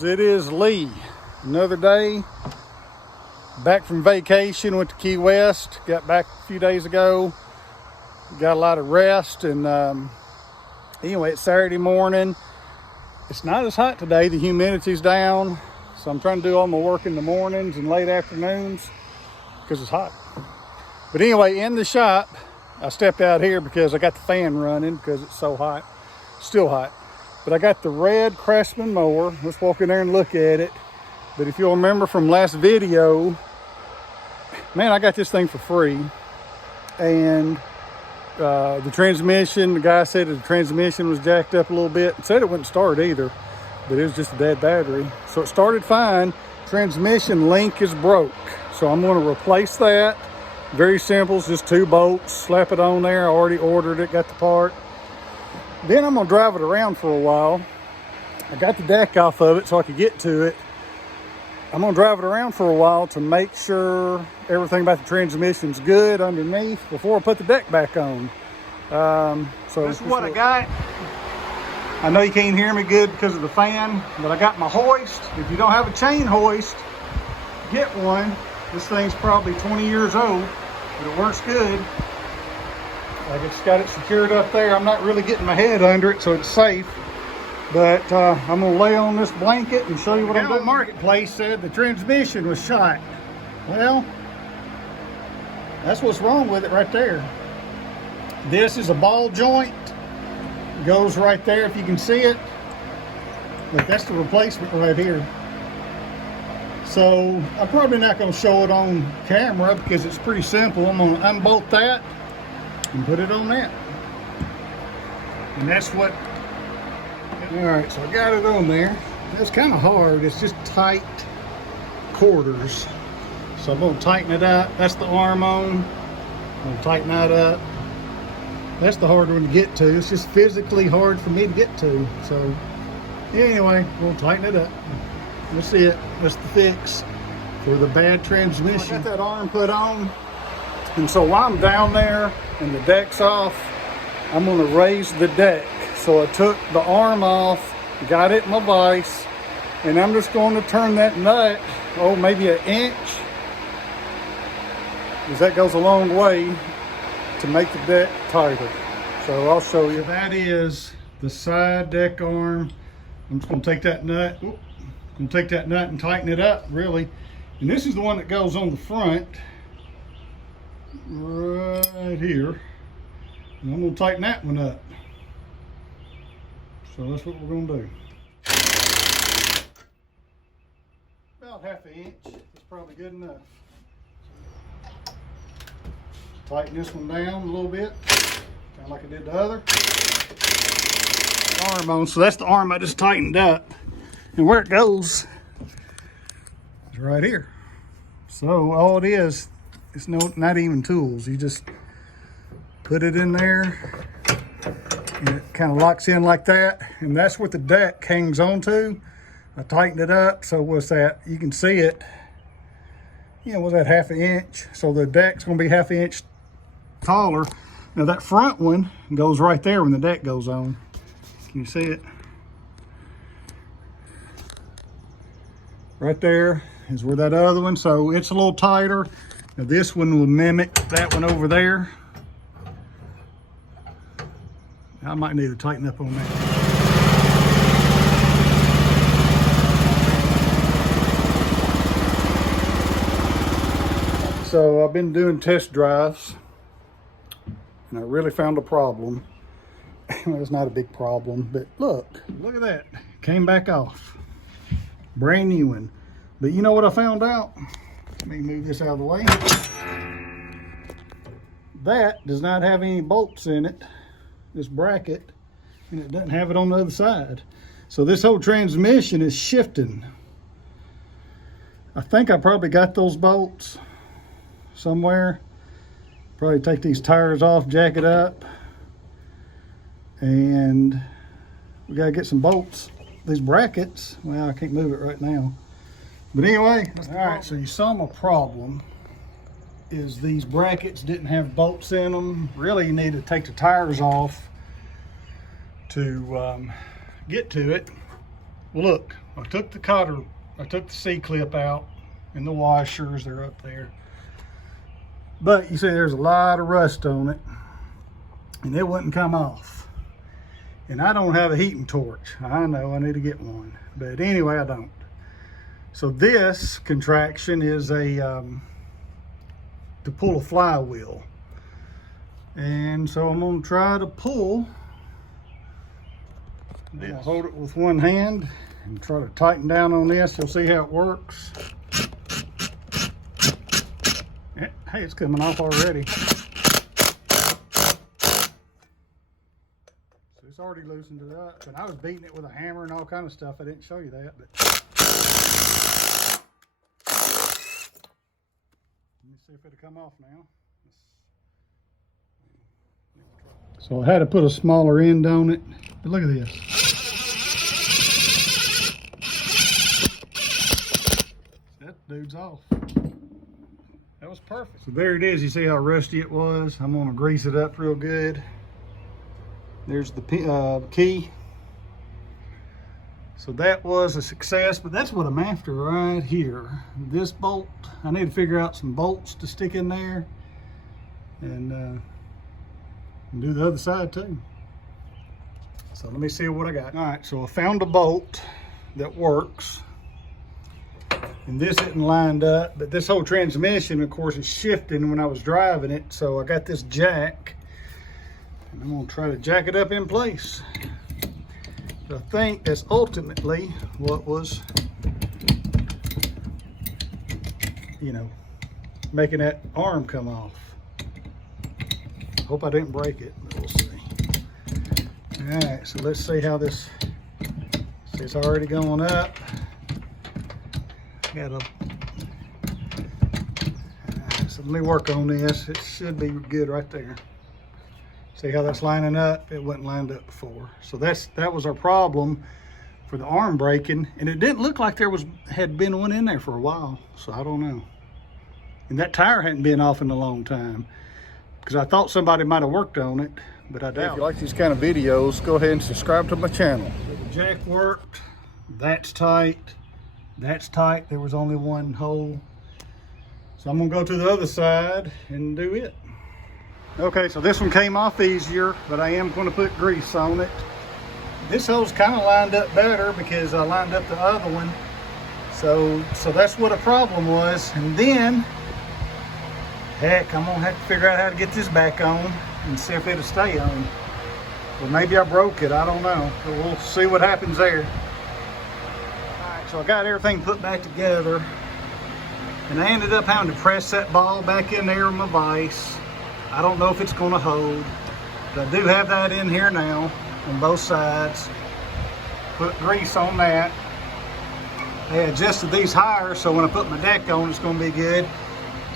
guys, it is Lee. Another day, back from vacation, went to Key West, got back a few days ago, got a lot of rest, and anyway, it's Saturday morning. It's not as hot today, the humidity's down, so I'm trying to do all my work in the mornings and late afternoons because it's hot. But anyway, in the shop, I stepped out here because I got the fan running because it's so hot, still hot. But I got the red Craftsman mower. Let's walk in there and look at it. But if you'll remember from last video, man, I got this thing for free. And the transmission, the guy said the transmission was jacked up a little bit. Said it wouldn't start either, but it was just a dead battery. So it started fine. Transmission link is broke. So I'm going to replace that. Very simple, it's just 2 bolts, slap it on there. I already ordered it, got the part. Then I'm gonna drive it around for a while. I got the deck off of it so I could get to it. I'm gonna drive it around for a while to make sure everything about the transmission's good underneath before I put the deck back on. So this is what I got. I know you can't hear me good because of the fan, but I got my hoist. If you don't have a chain hoist, get one. This thing's probably 20 years old, but it works good. I just got it secured up there. I'm not really getting my head under it, so it's safe. But I'm gonna lay on this blanket and show you what I'm doing. Marketplace said the transmission was shot. Well, that's what's wrong with it right there. This is a ball joint. It goes right there if you can see it. But that's the replacement right here. So I'm probably not going to show it on camera because it's pretty simple. I'm going to unbolt that and put it on that. And that's what, all right, so I got it on there. That's kind of hard. It's just tight quarters. So I'm going to tighten it up. That's the arm on. I'm going to tighten that up. That's the hard one to get to. It's just physically hard for me to get to. So anyway, we'll tighten it up. That's it. That's the fix for the bad transmission. I got that arm put on, and so while I'm down there and the deck's off, I'm going to raise the deck. So I took the arm off, got it in my vise, and I'm just going to turn that nut, oh, maybe an inch, because that goes a long way to make the deck tighter. So I'll show you. That is the side deck arm. I'm just going to take that nut. And take that nut and tighten it up, really. And this is the one that goes on the front right here, and I'm going to tighten that one up. So that's what we're going to do. About ½ inch is probably good enough. Tighten this one down a little bit, kind of like I did the other. Arm on, so that's the arm I just tightened up. And where it goes is right here. So all it is, it's not even tools. You just put it in there and it kind of locks in like that. And that's what the deck hangs onto. I tightened it up. So what's that? You can see it. You know, what's that, ½ inch? So the deck's gonna be ½ inch taller. Now that front one goes right there when the deck goes on. Can you see it? Right there is where that other one, so it's a little tighter. Now this one will mimic that one over there. I might need to tighten up on that. So I've been doing test drives and I really found a problem. Well, it's not a big problem, but look at that. Came back off. Brand new one. But you know what I found out? Let me move this out of the way. That does not have any bolts in it, this bracket, and it doesn't have it on the other side. So this whole transmission is shifting. I think I probably got those bolts somewhere. Probably take these tires off, jack it up, and we gotta get some bolts. These brackets, well, I can't move it right now. But anyway, all right, so you saw my problem is these brackets didn't have bolts in them. Really, you need to take the tires off to get to it. Well, look, I took the C-clip out and the washers, they're up there. But you see there's a lot of rust on it and it wouldn't come off. And I don't have a heating torch. I know I need to get one, but anyway, I don't. So this contraction is to pull a flywheel. And so I'm gonna try to pull this. I'll hold it with one hand and try to tighten down on this. You'll see how it works. Hey, it's coming off already. So it's already loosened it up. And I was beating it with a hammer and all kind of stuff. I didn't show you that, but let me see if it'll come off now. So I had to put a smaller end on it. But look at this. That dude's off. That was perfect. So there it is. You see how rusty it was? I'm gonna grease it up real good. There's the key. So that was a success, but that's what I'm after right here. This bolt, I need to figure out some bolts to stick in there and do the other side too. So let me see what I got. All right, so I found a bolt that works. And this isn't lined up, but this whole transmission, of course, is shifting when I was driving it. So I got this jack, and I'm gonna try to jack it up in place. But I think that's ultimately what was, you know, making that arm come off. Hope I didn't break it, but we'll see. All right, so let's see how this, see it's already going up. So let me work on this. It should be good right there. See how that's lining up? It wasn't lined up before. So that was our problem for the arm braking, and it didn't look like there had been one in there for a while. So I don't know. And that tire hadn't been off in a long time because I thought somebody might have worked on it, but I doubt. If you like these kind of videos, go ahead and subscribe to my channel. So the jack worked. That's tight. That's tight. There was only one hole. So I'm gonna go to the other side and do it. Okay, so this one came off easier, but I am gonna put grease on it. This hole's kind of lined up better because I lined up the other one. So that's what a problem was. And then, heck, I'm gonna have to figure out how to get this back on and see if it'll stay on. Or maybe I broke it, I don't know. But we'll see what happens there. So I got everything put back together, and I ended up having to press that ball back in there with my vise. I don't know if it's going to hold, but I do have that in here now on both sides. Put grease on that. I adjusted these higher, so when I put my deck on, it's going to be good.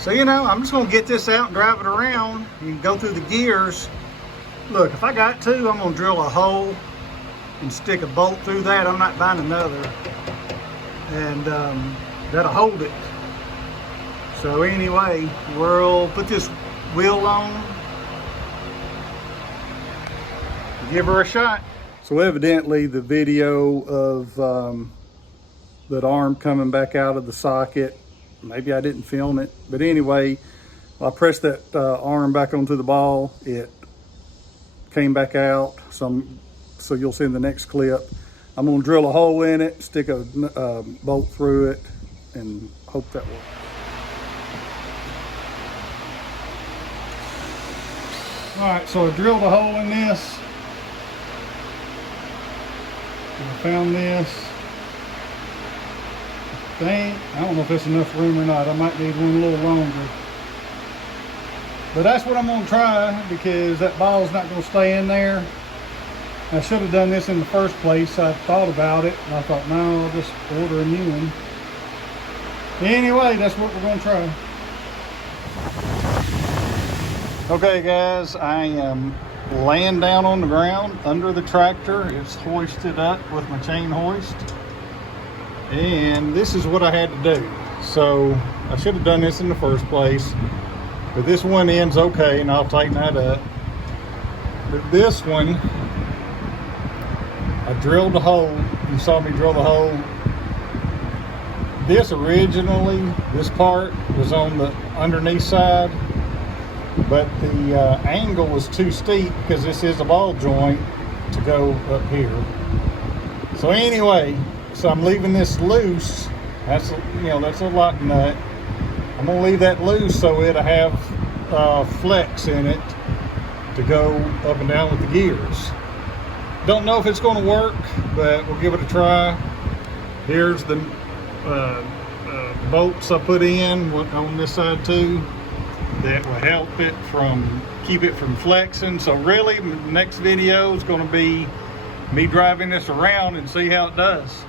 So, you know, I'm just going to get this out and drive it around. You can go through the gears. Look, if I got to, I'm going to drill a hole and stick a bolt through that. I'm not buying another. And that'll hold it. So anyway, we'll put this wheel on, give her a shot. So evidently the video of that arm coming back out of the socket, maybe I didn't film it, but anyway, I pressed that arm back onto the ball, it came back out. So you'll see in the next clip. I'm gonna drill a hole in it, stick a bolt through it, and hope that works. All right, so I drilled a hole in this. And I found this. I don't know if there's enough room or not. I might need one a little longer. But that's what I'm gonna try because that ball's not gonna stay in there. I should have done this in the first place. I thought about it, and I thought, no, I'll just order a new one. Anyway, that's what we're going to try. Okay, guys, I am laying down on the ground under the tractor. It's hoisted up with my chain hoist. And this is what I had to do. So I should have done this in the first place. But this one end's okay, and I'll tighten that up. But this one, I drilled the hole. You saw me drill the hole. This part was on the underneath side, but the angle was too steep because this is a ball joint to go up here. So anyway, I'm leaving this loose. That's a lock nut. I'm gonna leave that loose so it'll have flex in it to go up and down with the gears. Don't know if it's going to work, but we'll give it a try. Here's the bolts I put in on this side too. That will help it keep it from flexing. So really, the next video is going to be me driving this around and see how it does.